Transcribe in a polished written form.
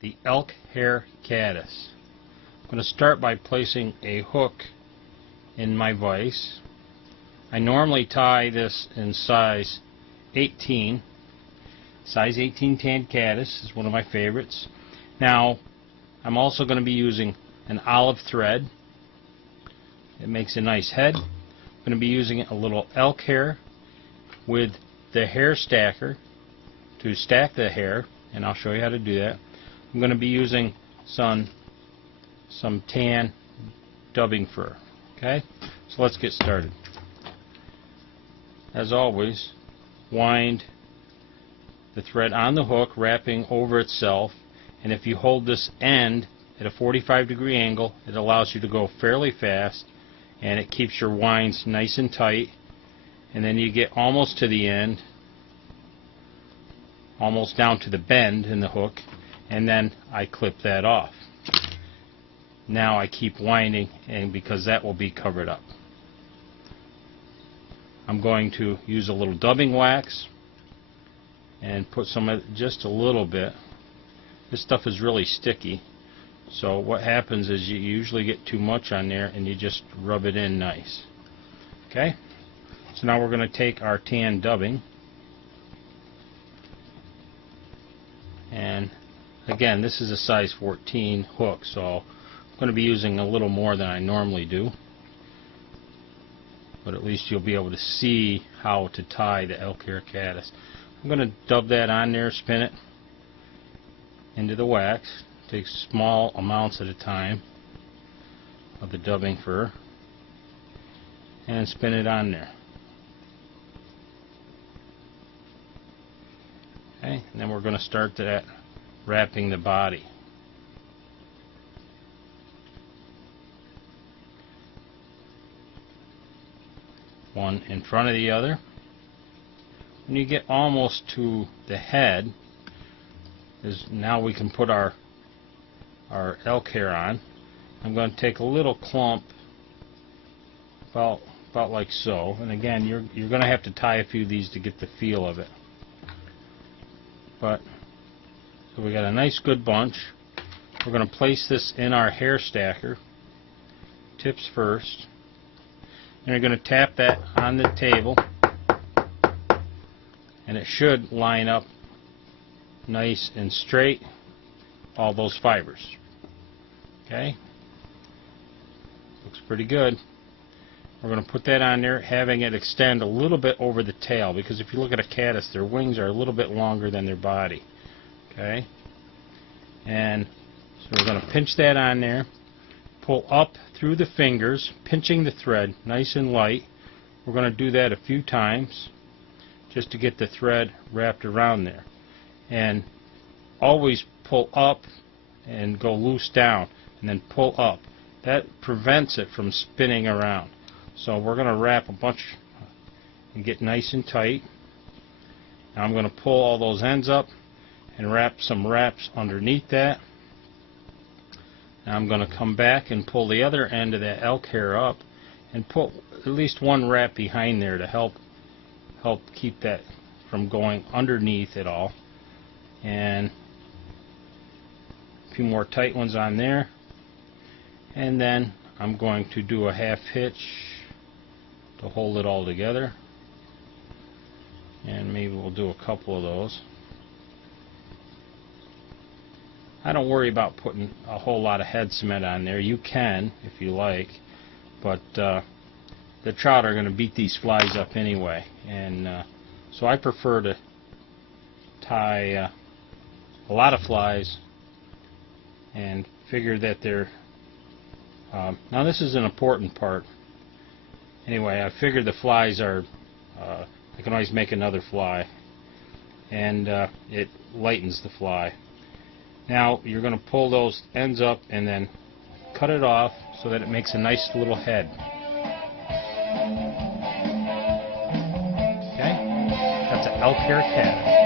the elk hair caddis. I'm going to start by placing a hook in my vise. I normally tie this in size 18. Size 18 tan caddis is one of my favorites. Now, I'm also going to be using an olive thread. It makes a nice head. I'm going to be using a little elk hair with the hair stacker to stack the hair, and I'll show you how to do that. I'm going to be using some tan dubbing fur. Okay, so let's get started. As always, wind the thread on the hook, wrapping over itself, and if you hold this end at a 45-degree angle, it allows you to go fairly fast, and it keeps your winds nice and tight. And then you get almost to the end, almost down to the bend in the hook, and then I clip that off. Now I keep winding, and because that will be covered up. I'm going to use a little dubbing wax and put some, just a little bit. This stuff is really sticky, so what happens is you usually get too much on there and you just rub it in nice. Okay, so now we're going to take our tan dubbing, and again, this is a size 14 hook, so I'm going to be using a little more than I normally do, but at least you'll be able to see how to tie the elk hair caddis. I'm going to dub that on there, spin it into the wax. Take small amounts at a time of the dubbing fur and spin it on there. Okay, and then we're going to start that wrapping the body. One in front of the other. When you get almost to the head, now we can put our elk hair on. I'm going to take a little clump about like so, and again, you're going to have to tie a few of these to get the feel of it. But so we got a nice good bunch. We're going to place this in our hair stacker, tips first, and you're going to tap that on the table, and it should line up nice and straight, all those fibers. Okay, looks pretty good. We're going to put that on there, having it extend a little bit over the tail, because if you look at a caddis, their wings are a little bit longer than their body. Okay, and so we're going to pinch that on there, pull up through the fingers, pinching the thread nice and light. We're going to do that a few times just to get the thread wrapped around there, and always pull up and go loose down, and then pull up. That prevents it from spinning around. So we're going to wrap a bunch and get nice and tight. Now I'm going to pull all those ends up and wrap some wraps underneath that. Now I'm going to come back and pull the other end of that elk hair up and put at least one wrap behind there to help keep that from going underneath it all. And a few more tight ones on there. And then I'm going to do a half hitch to hold it all together, and maybe we'll do a couple of those. I don't worry about putting a whole lot of head cement on there. You can if you like, but the trout are going to beat these flies up anyway, and so I prefer to tie a lot of flies and figure that they're now this is an important part. Anyway, I figured the flies are, I can always make another fly, and it lightens the fly. Now you're going to pull those ends up and then cut it off so that it makes a nice little head. Okay, that's an elk hair caddis.